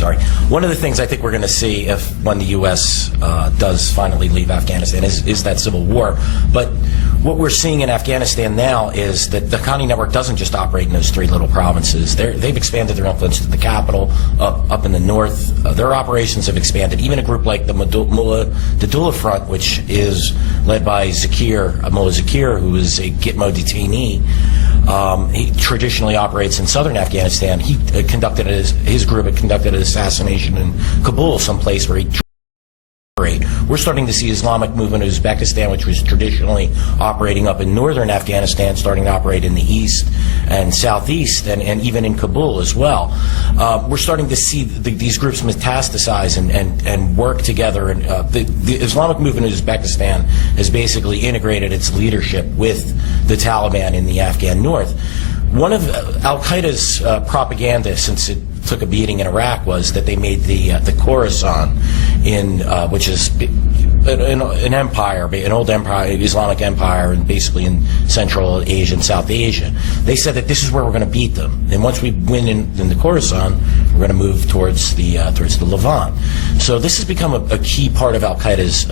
sorry. One of the things I think we're going to see when the U.S. Does finally leave Afghanistan is that civil war. But what we're seeing in Afghanistan now is that the Haqqani network doesn't just operate in those three little provinces. They've expanded their influence to the capital, up in the north. Their operations have expanded. Even a group like the Mullah Dadullah Front, which is led by Mullah Zakir, who is a Gitmo detainee. He traditionally operates in southern Afghanistan. His group had conducted an assassination in Kabul, someplace where he. We're starting to see Islamic movement in Uzbekistan, which was traditionally operating up in northern Afghanistan, starting to operate in the east and southeast, and even in Kabul as well. We're starting to see these groups metastasize and work together. And the Islamic movement in Uzbekistan has basically integrated its leadership with the Taliban in the Afghan north. One of Al-Qaeda's propaganda, since it took a beating in Iraq, was that they made the Khorasan, which is an empire, an old empire, Islamic empire, and basically in Central Asia and South Asia. They said that this is where we're going to beat them, and once we win in the Khorasan, we're going to move towards the Levant. So this has become a key part of Al-Qaeda's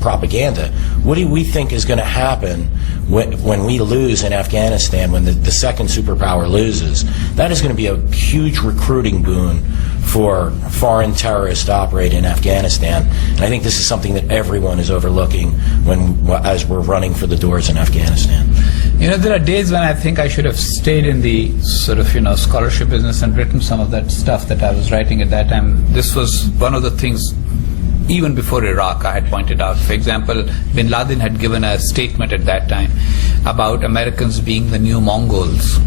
propaganda. What do we think is going to happen when we lose in Afghanistan, when the second superpower loses? That is going to be a huge recruiting boon for foreign terrorists to operate in Afghanistan. And I think this is something that everyone is overlooking as we're running for the doors in Afghanistan. You know, there are days when I think I should have stayed in the sort of, scholarship business and written some of that stuff that I was writing at that time. This was one of the things, even before Iraq, I had pointed out. For example, bin Laden had given a statement at that time about Americans being the new Mongols.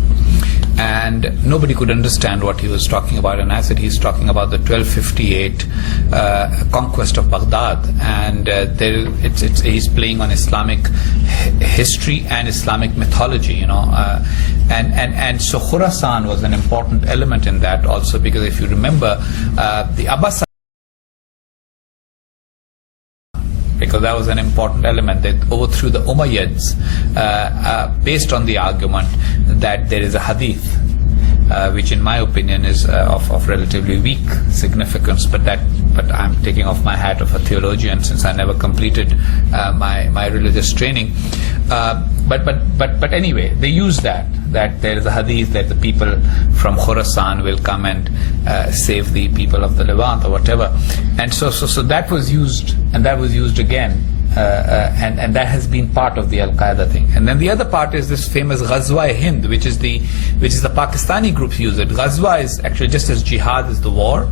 And nobody could understand what he was talking about. And I said he's talking about the 1258 conquest of Baghdad. And he's playing on Islamic history and Islamic mythology, and so Khorasan was an important element in that also, because if you remember, the Abbasids, because that was an important element that overthrew the Umayyads based on the argument that there is a hadith, which in my opinion is of relatively weak significance, but I'm taking off my hat of a theologian since I never completed my religious training. But anyway, they use that there is a hadith that the people from Khorasan will come and save the people of the Levant or whatever, and so that was used, and that was used again, and that has been part of the Al-Qaeda thing. And then the other part is this famous Ghazwa-e-Hind, which is the Pakistani groups use it. Ghazwa is actually just as jihad is the war,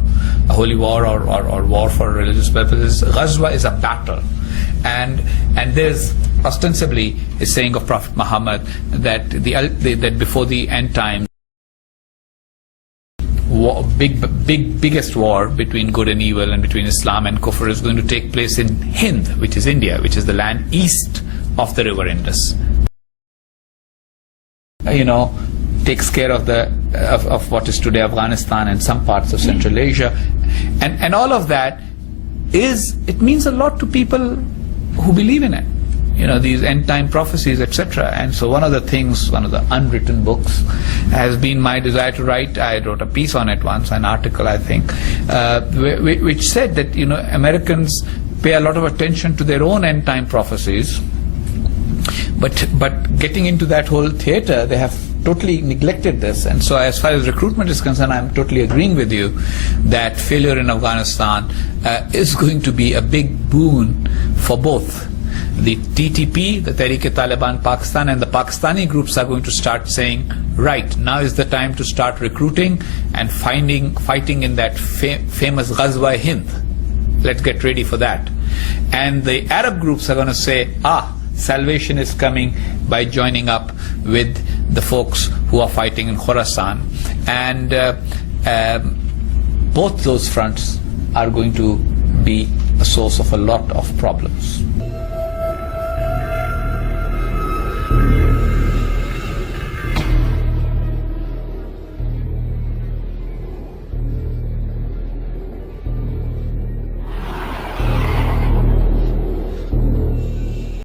a holy war or war for religious purposes. Ghazwa is a battle. And there's ostensibly a saying of Prophet Muhammad that that before the end times, biggest war between good and evil and between Islam and Kufr is going to take place in Hind, which is India, which is the land east of the river Indus. Takes care of what is today Afghanistan and some parts of Central Asia, and all of that it means a lot to people who believe in it, these end-time prophecies, etc. And so one of the unwritten books has been my desire to write. I wrote a piece on it once, an article I think, which said that Americans pay a lot of attention to their own end-time prophecies, but getting into that whole theater, they have totally neglected this. And so as far as recruitment is concerned, I'm totally agreeing with you that failure in Afghanistan is going to be a big boon for both the TTP, the Tehreek-e-Taliban Pakistan, and the Pakistani groups are going to start saying, right, now is the time to start recruiting and fighting in that famous Ghazwa-e-Hind. Let's get ready for that. And the Arab groups are going to say, salvation is coming by joining up with the folks who are fighting in Khorasan. And both those fronts are going to be a source of a lot of problems.